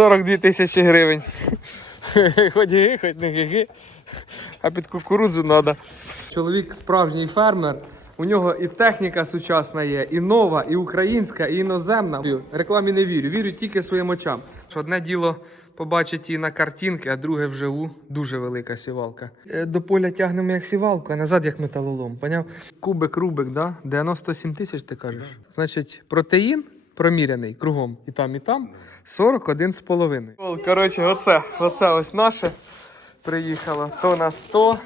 42 тисячі гривень. Хоч ги, хоч не ги, а під кукурудзу треба. Чоловік справжній фермер. У нього і техніка сучасна є, і нова, і українська, і іноземна. Рекламі не вірю, вірю тільки своїм очам. Одне діло побачити її на картинки, а друге вживу дуже велика сівалка. Е, До поля тягнемо як сівалку, а назад як металолом. Поняв? Кубик, рубик, да? 97 тисяч, ти кажеш. Значить, протеїн проміряний кругом і там, і там 41 з половиною. Коротше, оце, оце ось наше приїхало. То на 100,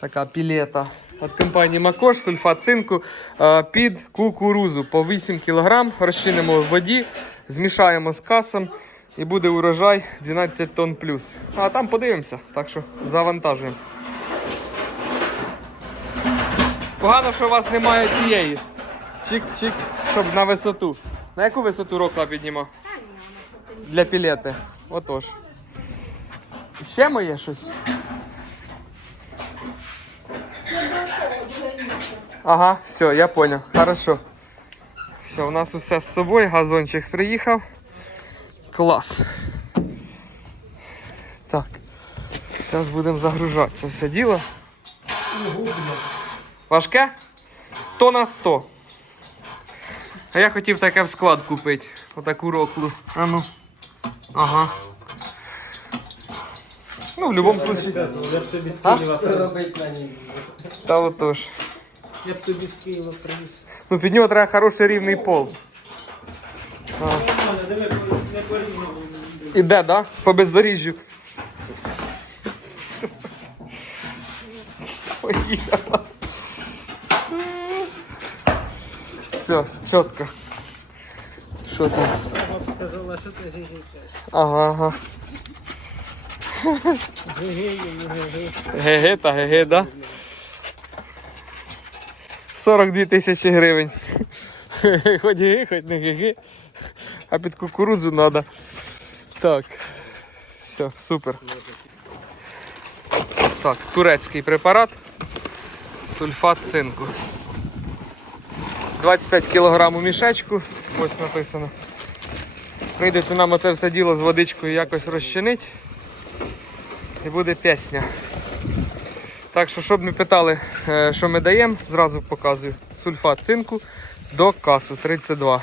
така пілета. Від компанії Макош, сульфат цинку е, під кукурузу по 8 кг. Розчинимо в воді, змішаємо з касом і буде урожай 12 тонн плюс. А там подивимося, так що завантажуємо. Погано, що у вас немає цієї. Чик-чик, щоб на висоту. На яку висоту рокла піднімо? Для пілети. Отож. Ще моє щось. Ага, все, я понял. Хорошо. Все, у нас усе з собою, газончик приїхав. Клас. Так. Зараз будемо загружати це все діло. Важке? То на 100. А я хотів таке в склад купити. Отаку роклу. А ну. Ага. Ну, в будь-якому випадку. Я б тобі з Києва ній. Та отож. Я б тобі з Києва приніс. Ну, під нього треба хороший рівний пол. Іде, да? По бездоріжжю. Поїхала. Все, чітко. Що там? Сказала, що ти гігей. Ага, ага. Гігей. Та ге-ге, да? 42 тисячі гривень. Хоч ге, хоч не ге-ге. А під кукурудзу треба. Так. Все, супер. Так, турецький препарат. Сульфат цинку. 25 кг у мішечку. Ось написано. Прийдеться нам оце все діло з водичкою якось розчинити. І буде пісня. Так що, щоб не питали, е, що ми даємо, зразу показую. Сульфат цинку до касу 32.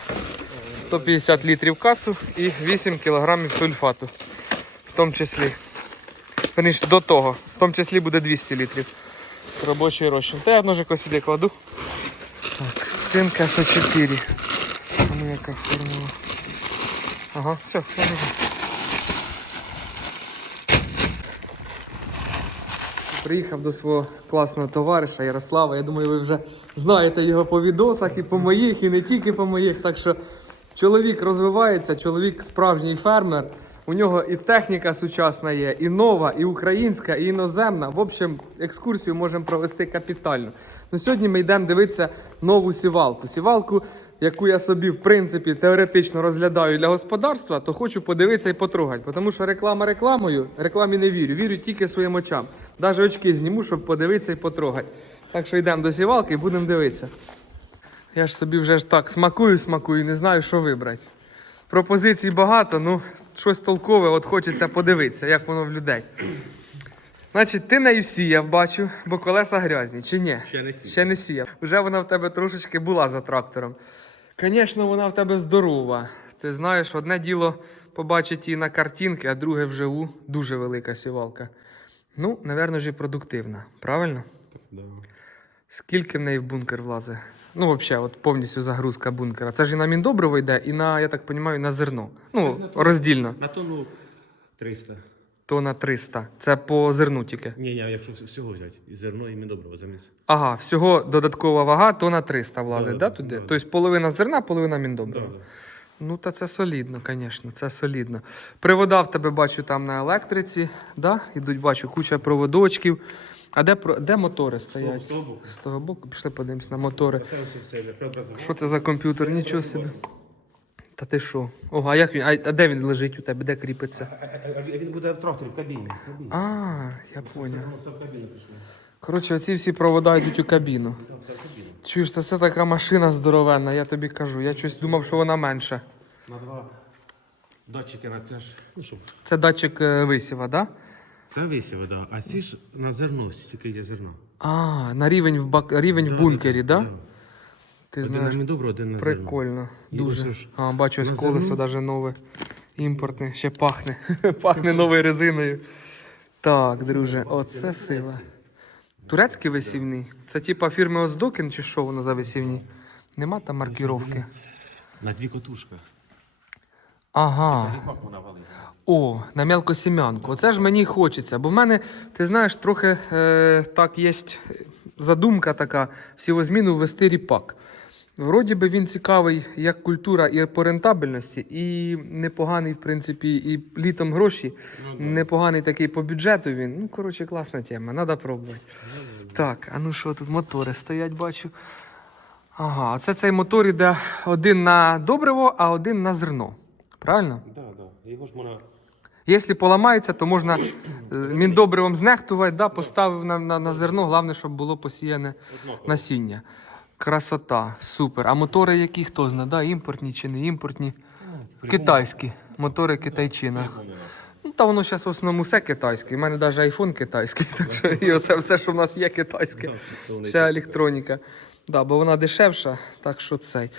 150 літрів касу і 8 кг сульфату. В тому числі. Верніше, до того. В тому числі буде 200 літрів. Робочий розчин. Та я ножико сюди кладу. Так, цинк СО4. А ну яка формула. Ага, все, нажужу. Приїхав до свого класного товариша Ярослава. Я думаю, ви вже знаєте його по відосах і по моїх, і не тільки по моїх. Так що чоловік розвивається, чоловік справжній фермер. У нього і техніка сучасна є, і нова, і українська, і іноземна. В общем, екскурсію можемо провести капітально. Ну, сьогодні ми йдемо дивитися нову сівалку. Сівалку, яку я собі, в принципі, теоретично розглядаю для господарства, то хочу подивитися і потрогати. Тому що реклама рекламою, рекламі не вірю, вірю тільки своїм очам. Навіть очки зніму, щоб подивитися і потрогати. Так що йдемо до сівалки і будемо дивитися. Я ж собі вже ж так смакую, смакую, не знаю, що вибрати. Пропозицій багато, ну щось толкове, от хочеться подивитися, як воно в людей. Значить, ти нею сіяв, бачу, бо колеса грязні, чи ні? Ще не сіяв. Ще не сіяв. Вже вона в тебе трошечки була за трактором. Звісно, вона в тебе здорова. Ти знаєш, одне діло побачити її на картинки, а друге вживу дуже велика сівалка. Ну, напевно ж, і продуктивна, правильно? Да. Скільки в неї в бункер влазить? Ну, взагалі, от повністю загрузка бункера. Це ж і на міндобриво йде, і на, я так розумію, на зерно. Ну, роздільно. На тонну 300. То на 300. Це по зерну тільки. Ні, ні, якщо вс- всього взяти. І зерно, і міндобриво заміс. Ага, всього додаткова вага, то на 300 влазить, да, Да, да, туди? да. Тобто половина зерна, половина Да, міндобрива. да. Ну, та це солідно, звісно, це солідно. Привода в тебе бачу там на електриці, да? Ідуть, бачу, куча проводочків. А де, про- де мотори стоять? З того боку. З того боку, пішли подивимось на мотори. Оце оце все, я преобразував. Що це за комп'ютер? Нічого собі. Та ти що? Ого, а як він? А, а де він лежить у тебе? Де кріпиться? А, а, а він буде в тракторі, в кабіні. в кабіні. А, я поняв. Воно все в кабіну пішло. Коротше, оці всі провода йдуть у кабіну. Там все в. Чуєш, та це така машина здоровенна, я тобі кажу. Я щось думав, що вона менша. На два. Датчики на це ж. Ну що? Це датчик е, висіва, да? Це висіви, да. А ці ж на зерно, тільки є зерно. А, на рівень в бак... рівень в бункері, да? Ти Один знаєш, на мідобро, один на прикольно. І Дуже. ж А, бачу, ось колесо даже нове. Імпортне, ще пахне. пахне новою резиною. Так, друже, оце сила. Турецький висівний? Це типа фірми Оздокін чи що воно за висівні? Нема там маркіровки. На дві котушка. Ага. О, на мелкосім'янку. Оце ж мені хочеться, бо в мене, ти знаєш, трохи е, так є задумка така всього зміну ввести ріпак. Вроді би він цікавий як культура і по рентабельності, і непоганий, в принципі, і літом гроші, непоганий такий по бюджету він. Ну, коротше, класна тема, треба пробувати. Так, а ну що тут мотори стоять, бачу. Ага, оце цей мотор іде один на добриво, а один на зерно. Правильно? Да, да. Його ж можна. Якщо поламається, то можна е, міндобривом знехтувати, да, поставив на, на, на зерно, головне, щоб було посіяне насіння. Красота, супер. А мотори які хто знає, да? імпортні чи не імпортні? Китайські. Мотори китайчина. Ну, та воно зараз в основному все китайське. У мене навіть айфон китайський, так що і оце все, що в нас є китайське. Вся електроніка. Да, бо вона дешевша, так що цей.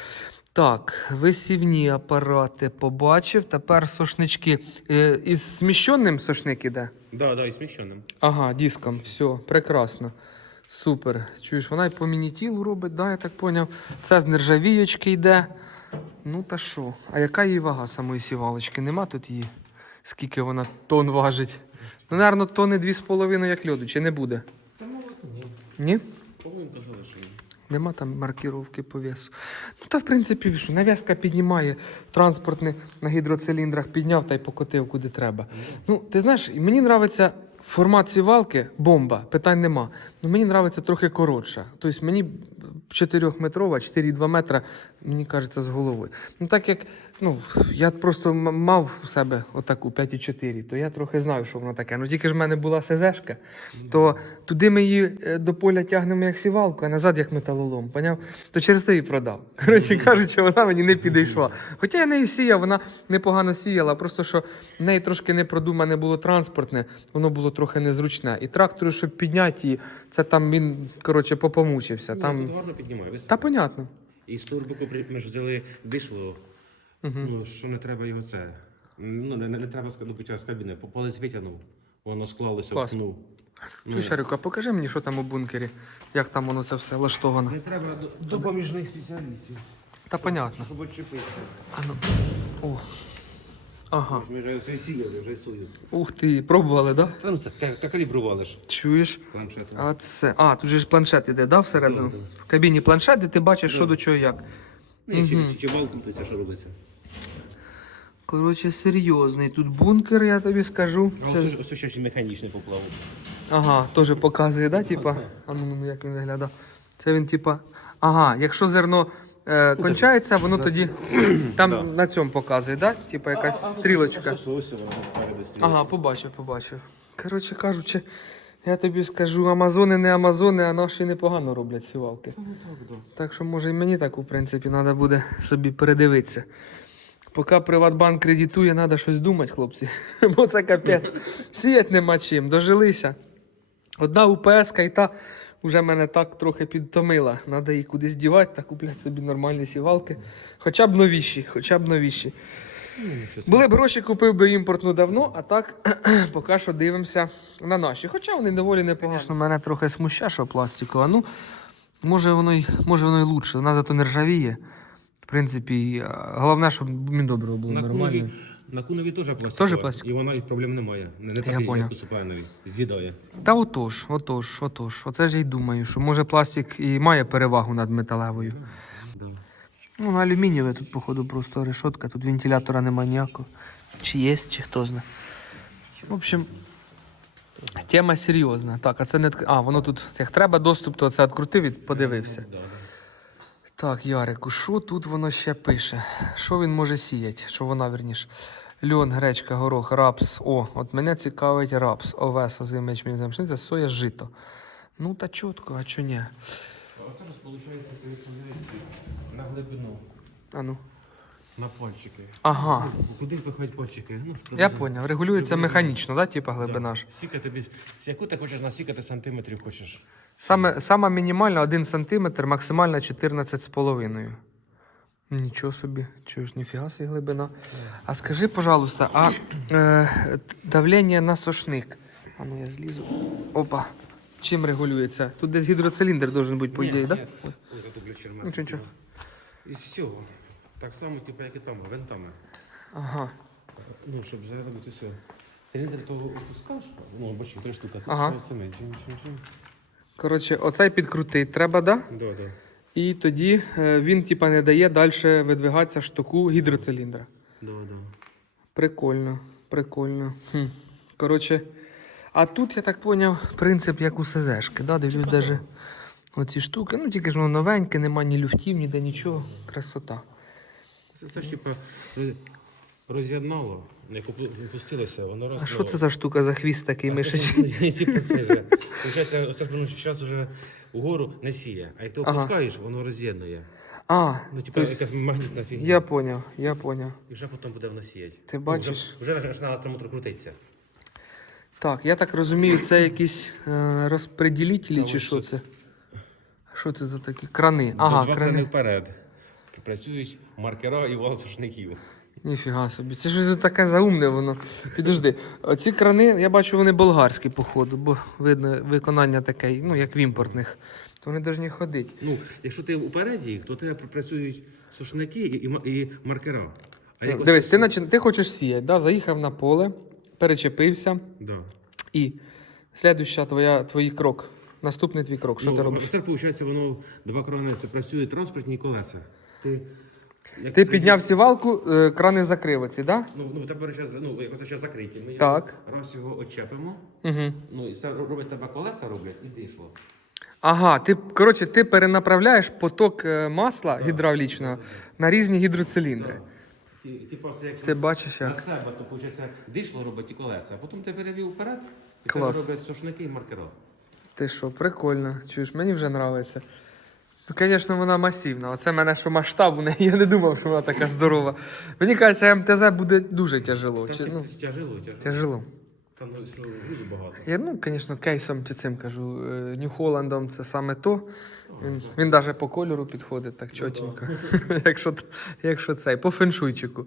Так, висівні апарати побачив. Тепер сошнички. Е, із зміщенним сошник іде? Да, да, і сміщеним. Ага, диском, все, прекрасно. Супер. Чуєш, вона й по мінітілу робить, да, я так поняв. Це з нержавіючки йде. Ну та що? А яка її вага самої сівалочки? Нема тут її? Скільки вона тонн важить? Ну, напевно, тонни 2,5 як льоду, чи не буде? Та мабуть, ні. Ні? Що ні. Нема там маркіровки по весу. Ну та в принципі, що нав'язка піднімає транспортний на гідроциліндрах, підняв та й покотив куди треба. Ну, ти знаєш, мені подобається формат сівалки, бомба, питань нема. Ну мені подобається трохи коротша. Тобто мені 4-метрова, 4,2 метра, мені кажеться, з головою. Ну так як ну, я просто мав у себе отаку 5,4, то я трохи знаю, що воно таке. Ну тільки ж в мене була СЗшка, то туди ми її е, до поля тягнемо як сівалку, а назад як металолом. Поняв? То через це її продав. Коротше кажучи, вона мені не підійшла. Хоча я нею сіяв, вона непогано сіяла, просто що в неї трошки не продумане було транспортне, воно було трохи незручне. І трактору, щоб підняти її, це там він коротше попомучився. Ну, Там... Тут гарно піднімає. Та понятно. І з турбику ми ж взяли дишло. Ну, що не треба його це. Ну, не, не, не треба ну, з кабіни. По- Палець витягнув, воно склалося, Клас. впнув. Ну, Чуєш, а покажи мені, що там у бункері, як там воно це все влаштовано. Не треба до, до поміжних спеціалістів. Та понятно. Щоб відчепити. А ну. О. Ага. Ми вже все сіяли, вже сують. Ух ти, пробували, да? Та ну це ка- ка- калібрували ж Чуєш? планшетом. А це. А, тут же ж планшет іде, да, всередину? Да, да. В кабіні планшет, і ти бачиш, що до чого як. Ну, і ще, ще балку це що робиться. Коротше, серйозний. Тут бункер, я тобі скажу. А Це... ось ось ще ж і механічний поплав. Ага, теж показує, да, типа? А ну, ну, ну, як він виглядає. Це він, типа. Ага, якщо зерно е, кончається, воно тоді там на цьому показує, да? Типа якась стрілочка. Ось ось стрілочка. Ага, побачив, побачив. Коротше кажучи, я тобі скажу, Амазони не Амазони, а наші непогано роблять сівалки. Так що, може, і мені так, у принципі, треба буде собі передивитися. Поки Приватбанк кредитує, треба щось думати, хлопці. Бо це капець. Сіять нема чим, дожилися. Одна УПС і та вже мене так трохи підтомила. Треба її кудись дівати та купляти собі нормальні сівалки. Хоча б новіші, хоча б новіші. Були б гроші, купив би імпортну давно, а так поки що дивимося на наші. Хоча вони доволі непогані. Звісно, мене трохи смущає, що пластикова. Ну, може воно й може воно й лучше. Вона зато не ржавіє. В принципі, головне, щоб міндобриво було кунові, на кунові теж пластикова. Теж пластик? І вона і проблем немає. Не, не такий, як у супайнові. З'їдає. Та отож, отож, отож. Оце ж я й думаю, що може пластик і має перевагу над металевою. Да. Ну, на алюмінієве тут, походу, просто решетка, тут вентилятора нема ніякого. Чи є, чи хто знає. В общем, тема серйозна. Так, а це не. А, воно тут, як треба доступ, то це відкрутив і подивився. Так, Ярику, що тут воно ще пише? Що він може сіяти? Що вона, верніше? Льон, гречка, горох, рапс. О, от мене цікавить рапс, овес, озимий ячмінь, земшниця, соя, жито. Ну та чітко, а чо ні? А зараз, виходить, переходить на глибину. А ну. На пальчики. Ага. Куди виходять пальчики? Ну, Я приблизно. поняв. Регулюється механічно, да, типа глибина ж. Скільки тобі, яку ти хочеш насікати сантиметрів хочеш? Саме, сама мінімальна 1 см, максимальна 14,5. Нічого собі, ж, ніфіга собі глибина. А скажи, пожалуйста, а е, давлення на сошник. А ну я злізу. Опа. Чим регулюється? Тут десь гідроциліндр должен бути, по ідеї, так? Да? Тут. Нічого, нічого. Із цього. Так само, типу, як і там, винтами. Ага. Ну, щоб зарядити все. Циліндр того опускаєш, ну, бачиш, три штуки, тут Ага. все саме. Джим. Коротше, оцей підкрутити треба, да? Да, да. І тоді е, він, типа, не дає далі видвигатися штуку гідроциліндра. Да, да. Прикольно, прикольно. Хм. Коротше, а тут, я так поняв, принцип як у СЗшки. Да? Дивлюсь, даже оці штуки. Ну, тільки ж воно новеньке, нема ні люфтів, ніде нічого. Красота. Це, це ж типа роз'єднало, як опу- опустилося, воно раз. А що це за штука за хвіст такий мишачий? Типа це ж воно зараз вже угору не сіє. А як ти опускаєш, воно роз'єднує. А, Ну, типа, то якась магнітна фігня. я поняв, я поняв. І вже потім буде воно сіяти. Ти Ну, бачиш? Вже, починає тромотор крутитися. Так, я так розумію, це якісь е, розпреділителі чи що це. Що це за такі? Крани. Ага, Два крани. вперед. Працюють маркера і вал сушників. Ніфіга собі. Це ж тут таке заумне воно. Підожди. Оці крани, я бачу, вони болгарські, походу, бо видно виконання таке, ну, як в імпортних. То вони повинні ходити. Ну, якщо ти упереді їх, то тебе працюють сушники і, і, і маркера. А як Дивись, ти, начи... ти хочеш сіяти, да? заїхав на поле, перечепився, Да. і слідуща твоя, твій крок. Наступний твій крок. Що ну, ти робиш? Це, виходить, воно два крани, це працюють транспортні колеса. Ти, як Ти підняв сівалку, е, крани закрив оці, так? Да? Ну, ну, в тебе зараз, ну, як оце зараз закриті. Ми Так. його раз його очепимо, Угу. ну, і це робить тебе колеса роблять і дишло. Ага, ти, коротше, ти перенаправляєш поток е, масла гідравлічного на різні гідроциліндри. І ти просто як Ти бачиш на як? себе, то виходить, дишло робить і колеса, а потім ти перевів вперед, і Клас. тебе роблять сушники і маркера. Ти що, прикольно. Чуєш, мені вже подобається. Ну, звісно, вона масивна. Оце мене, що масштаб у неї, я не думав, що вона така здорова. Мені кажеться, МТЗ буде дуже тяжело. Чи, ну, тяжело, тяжело. тяжело. Там ну, грузу багато. Я, ну, звісно, кейсом чи цим кажу, е, Нью-Холландом це саме то. Він, він навіть по кольору підходить так чотенько. якщо, якщо цей, по феншуйчику.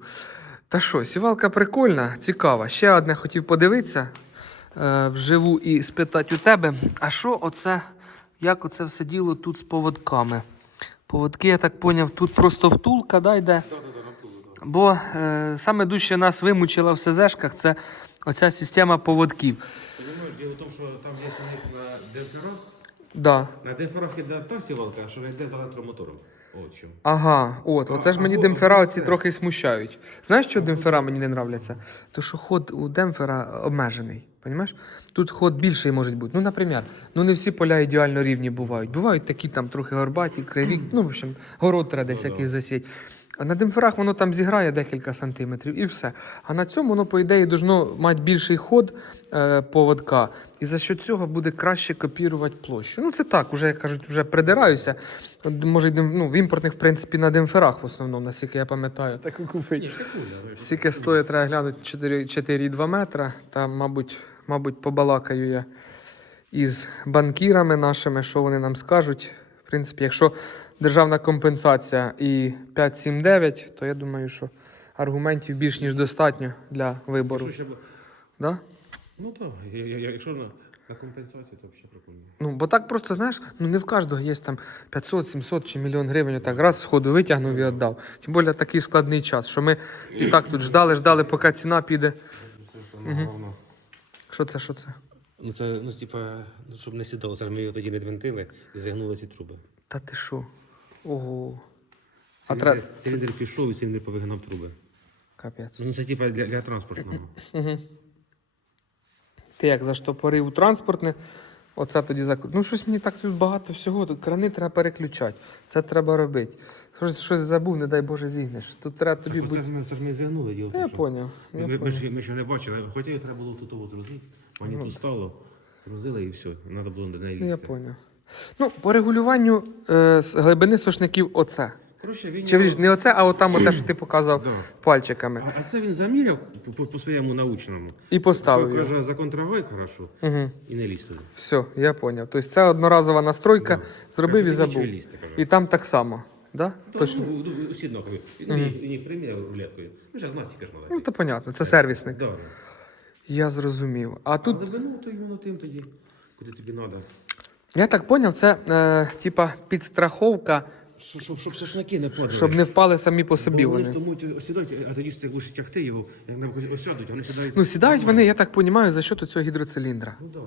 Та що, сівалка прикольна, цікава. Ще одне хотів подивитися е, вживу і спитати у тебе, а що оце, як оце все діло тут з поводками? Поводки, я так поняв, тут просто втулка, да, йде? Бо е, саме дужче нас вимучила в СЗшках, це оця система поводків. Розумієш, діло в тому, що там є у них на демпферах, Да. на демпферах йде та сівалка, що йде з електромотором. От чому. Ага, от, оце ж мені демпфера оці трохи смущають. Знаєш, що демпфера мені не нравляться? То що ход у демпфера обмежений. Понимаєш? Тут ход більший може бути. Ну, наприклад, ну не всі поля ідеально рівні бувають. Бувають такі там трохи горбаті, криві, ну, в общем, город треба десь якийсь засіяти. На демпферах воно там зіграє декілька сантиметрів і все. А на цьому воно, по ідеї, должно мати більший ход е, поводка, і за що цього буде краще копірувати площу. Ну, це так, уже, як кажуть, вже придираюся. От, Може, ну, в імпортних, в принципі, на демпферах в основному, наскільки я пам'ятаю, таку купить. Скільки стоїть, треба глянути 4,2 метра. Та, мабуть, мабуть, побалакаю я із банкірами нашими, що вони нам скажуть. В принципі, якщо державна компенсація і 5,79, то я думаю, що аргументів більш ніж достатньо для вибору. Якщо ще б- Да? Ну так, я- я- я- якщо на, на компенсацію, то взагалі прикольно. Ну, бо так просто, знаєш, ну не в кожного є там 500, 700 чи мільйон гривень, так раз сходу витягнув і віддав. Тим більше такий складний час, що ми і так тут ждали, ждали, поки ціна піде. Що це, що це? Ну це, ну, типа, ну, щоб не сідало, це ми його тоді не двинтили і загнули ці труби. Та ти що? Ого. А Циліндр- Циліндр пішов і циліндр повигнав труби. Капець. Ну це типа для, для транспортного. Угу. Ти як заштопорив у транспортне, оце тоді закрут. Ну, щось мені так тут багато всього. Тут крани треба переключати. Це треба робити. Щось, щось забув, не дай Боже, зігнеш. Тут треба тобі Це бути. ж ми, це ж ми загнули діло. Та я поняв. Я Ми, ми, поняв. ж, ми ще не бачили, хоча її треба було тут того зрозити. Мені Ну, тут стало, зрозили і все. Треба було до неї Ну, я лізти. поняв. Ну, по регулюванню е, глибини сошників оце. Коротше, він Чи його- не оце, а отам оте, що ти показав Да. пальчиками. А, а це він заміряв по, по, по своєму научному. І поставив його. Каже, за контравай хорошо Угу. і не лізь туди. Все, я зрозумів. Тобто це одноразова настройка, зробив і Каже, ти забув. нічого лізти, каже. І там так само. Да? То, Точно. ну, ну, усі однакові. Він він їх приміряв рулеткою. Ну, зараз Насіка ж Ну, то понятно, це сервісник. Да. Я зрозумів. А Тут... тут, Ну, то й воно тим тоді, куди тобі треба. Я так зрозумів, це е, типа підстраховка, Щоб, щоб, щоб шашлики не падали. щоб не впали самі по собі Бо вони ж вони. тому осідають, а тоді ж ти будеш тягти його, як навіть осядуть, вони сідають. Ну, сідають вони, я так розумію, за що цього гідроциліндра. Ну, да.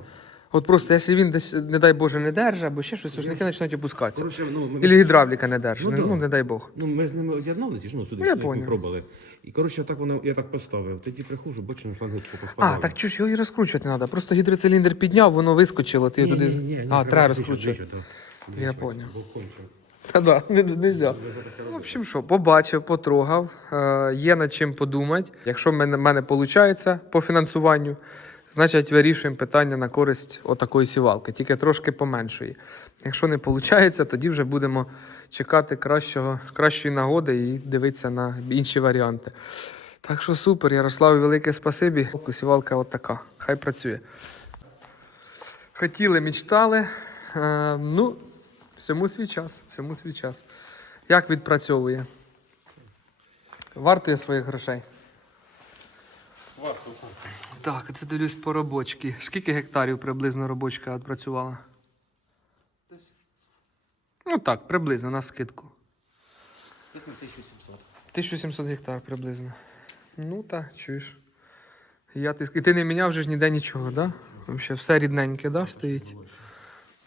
От просто, якщо він десь, не дай Боже, не держить, або ще щось, сужники починають опускатися. Коротше, ну, ми, Ілі гідравліка не держить, Ну, ну, да. ну не дай Бог. ну, ми з ними од'єдналися, ж, ну, сюди Ну, я поняв. пробували. І, коротше, так воно, я так поставив. Тоді приходжу, бачу, на шлангочку А, так чуш, його і розкручувати не треба. Просто гідроциліндр підняв, воно вискочило, ти Ні, туди. ні, ні, ні, а, треба розкручувати. Я поняв. Та да, не, нельзя. В общем, що, побачив, потрогав, е, є над чим подумати. Якщо в мене, мене виходить по фінансуванню, значить вирішуємо питання на користь отакої сівалки, тільки трошки поменшої. Якщо не виходить, тоді вже будемо чекати кращого, кращої нагоди і дивитися на інші варіанти. Так що супер, Ярославі, велике спасибі. Сівалка от така, хай працює. Хотіли, мечтали. Е, ну, всьому свій час, всьому свій час. Як відпрацьовує? Вартує своїх грошей. Так, це дивлюсь по робочки. Скільки гектарів приблизно робочка відпрацювала? Ну так, приблизно на скидку. Десь на 1700. 1700 гектар приблизно. Ну так, чуєш. Я, ти, і ти не міняв вже ж ніде нічого, так? Да? Вообще все рідненьке, да, стоїть?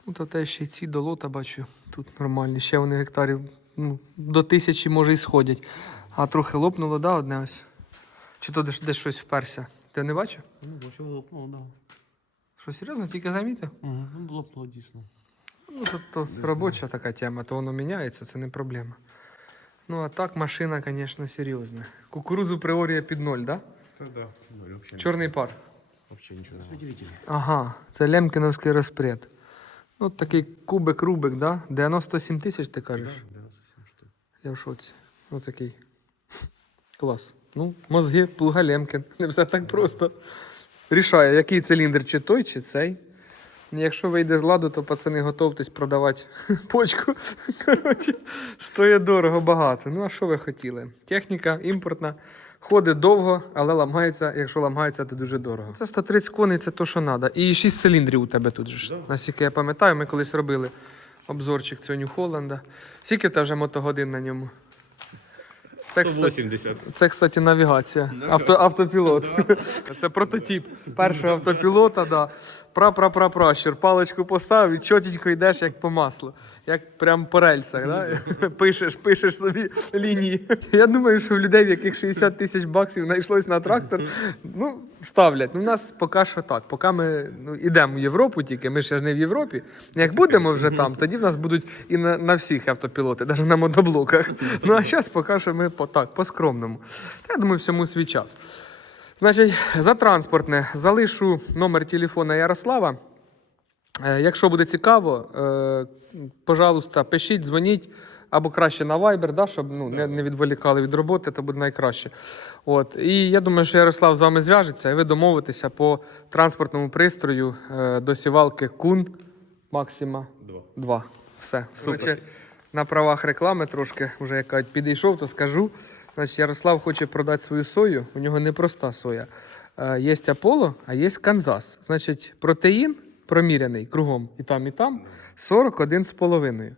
Ну, то те ще й ці до лота бачу, тут нормальні. Ще вони гектарів ну, до тисячі може і сходять. А трохи лопнуло, да, одне ось. Чи то десь, десь щось вперся. Ти не бачив? Ну, бо чого лопнуло, да. Що серйозно, тільки замітив? Угу, ну, лопнуло дійсно. Ну, то, то робоча така тема, то воно міняється, це не проблема. Ну, а так машина, звісно, серйозна. Кукурузу приорія під ноль, да? Так, да. Ну, взагалі, Чорний пар. взагалі нічого. Ага, це Лемкіновський розпред. Ну, такий кубик-рубик, да? 97 тисяч, ти кажеш? Я в шоці. Ось такий. Клас. Ну, мозги, плуга Лемкін. Не все так просто. Рішає, який циліндр, чи той, чи цей. Якщо вийде з ладу, то пацани готовтесь продавати почку. Коротше, стоїть дорого багато. Ну, а що ви хотіли? Техніка імпортна. Ходить довго, але ламається. Якщо ламається, то дуже дорого. Це 130 коней, це то, що треба. І 6 циліндрів у тебе тут же. ж. Наскільки я пам'ятаю, ми колись робили обзорчик цього Нью Холланда. Скільки в тебе вже мотогодин на ньому? Це, кстати, 180. це, кстати, навігація. Авто, автопілот. Це прототип першого автопілота, да. Пра-пра-пра-пращур. Паличку поставив і чотенько йдеш як по маслу. Як прям по рельсах. Да? Пишеш, пишеш собі лінії. Я думаю, що в людей, в яких 60 тисяч баксів знайшлось на трактор, ну, ставлять. Ну, у нас поки що так. Поки ми ну, йдемо в Європу тільки, ми ще ж не в Європі. Як будемо вже там, тоді в нас будуть і на, на всіх автопілоти, навіть на мотоблоках. Ну а зараз поки що ми по, так, по-скромному. Та я думаю, всьому свій час. Значить, за транспортне залишу номер телефона Ярослава. Е, Якщо буде цікаво, е, пожалуйста, пишіть, дзвоніть. Або краще на Viber, да, щоб ну, не, не відволікали від роботи, то буде найкраще. От. І я думаю, що Ярослав з вами зв'яжеться, і ви домовитеся по транспортному пристрою е, до сівалки Кун Максима Два. 2. Все, супер. На правах реклами трошки вже як кажуть, підійшов, то скажу. Значить, Ярослав хоче продати свою сою. У нього не проста соя. Е, Є Аполло, а є Канзас. Значить, протеїн проміряний кругом і там, і там 41,5.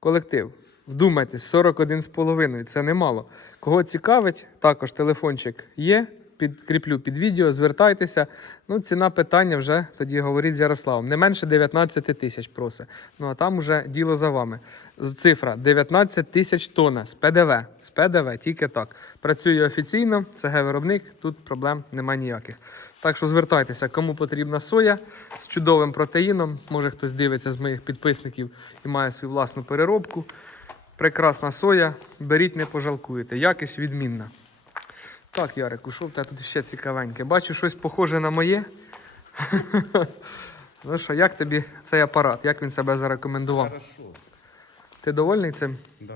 Колектив. Вдумайтесь, 41,5 це немало. Кого цікавить, також телефончик є. Підкріплю під відео, звертайтеся. Ну, ціна питання вже тоді говоріть з Ярославом. Не менше 19 тисяч просить. Ну а там вже діло за вами. Цифра 19 тисяч тонна з ПДВ. З ПДВ, тільки так. Працює офіційно, це виробник, тут проблем немає ніяких. Так що звертайтеся, кому потрібна соя з чудовим протеїном. Може хтось дивиться з моїх підписників і має свою власну переробку. Прекрасна соя, беріть, не пожалкуєте. Якість відмінна. Так, Ярику, що в тут ще цікавеньке? Бачу щось похоже на моє. ну що, як тобі цей апарат? Як він себе зарекомендував? Хорошо. Ти довольний цим? Да.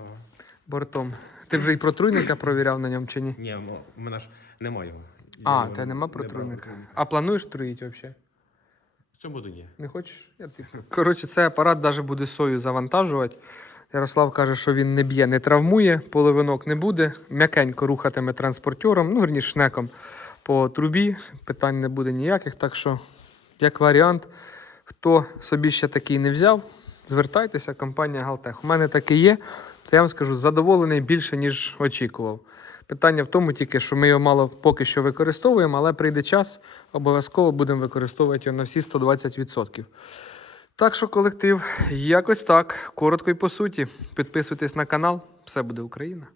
бортом. Ти вже і протруйника провіряв на ньому чи ні? Ні, ну, у мене ж немає його. Я А, його тебе нема не брав протруйника. протруйника. А плануєш труїти взагалі? В цьому ні. Не хочеш? Я типу. Коротше, цей апарат навіть буде сою завантажувати. Ярослав каже, що він не б'є, не травмує, половинок не буде. М'якенько рухатиме транспортером, ну, верніше, шнеком по трубі. Питань не буде ніяких. Так що, як варіант, хто собі ще такий не взяв, звертайтеся, компанія Галтех. У мене такий є, то я вам скажу, задоволений більше, ніж очікував. Питання в тому тільки, що ми його мало поки що використовуємо, але прийде час, обов'язково будемо використовувати його на всі 120%. Так що, колектив, якось так, коротко і по суті. Підписуйтесь на канал, все буде Україна.